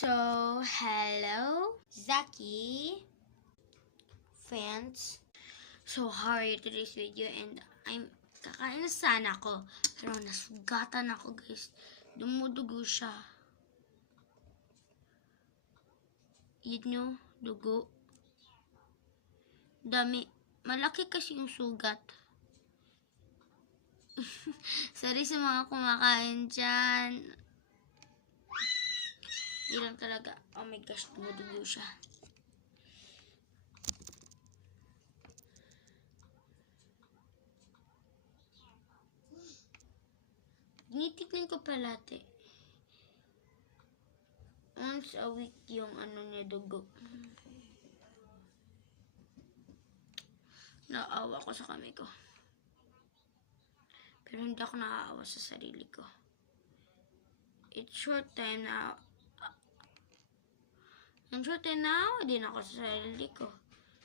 So, hello, Zaki, friends. So, how are you today's video? And kakain na sana ako. Pero nasugatan ako, guys. Dumudugo siya. Yun nyo, dugo. Dami. Malaki kasi yung sugat. Sorry sa mga kumakain dyan. Hindi lang talaga. Oh my gosh, dumudugo siya. Tinitignan ko palate. Once a week yung niya dugo. Naawa ko sa kamay ko. Pero hindi ako naaawa sa sarili ko. It's short time now. In short time now, din ako sa sarili ko.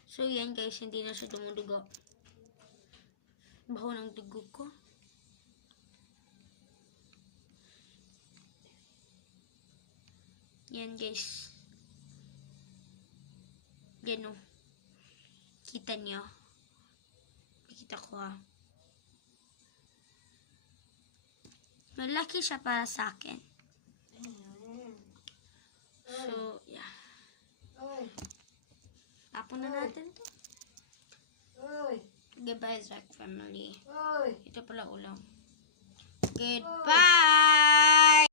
So yan guys, hindi na siya dumudugo. Baho ng dugo ko. Yan guys. Yan o. Kita niyo. Kita ko ha. Malaki siya para sa akin. So, yeah. Tapon na natin to. Goodbye, Zach family. Ito pala ulam. Goodbye!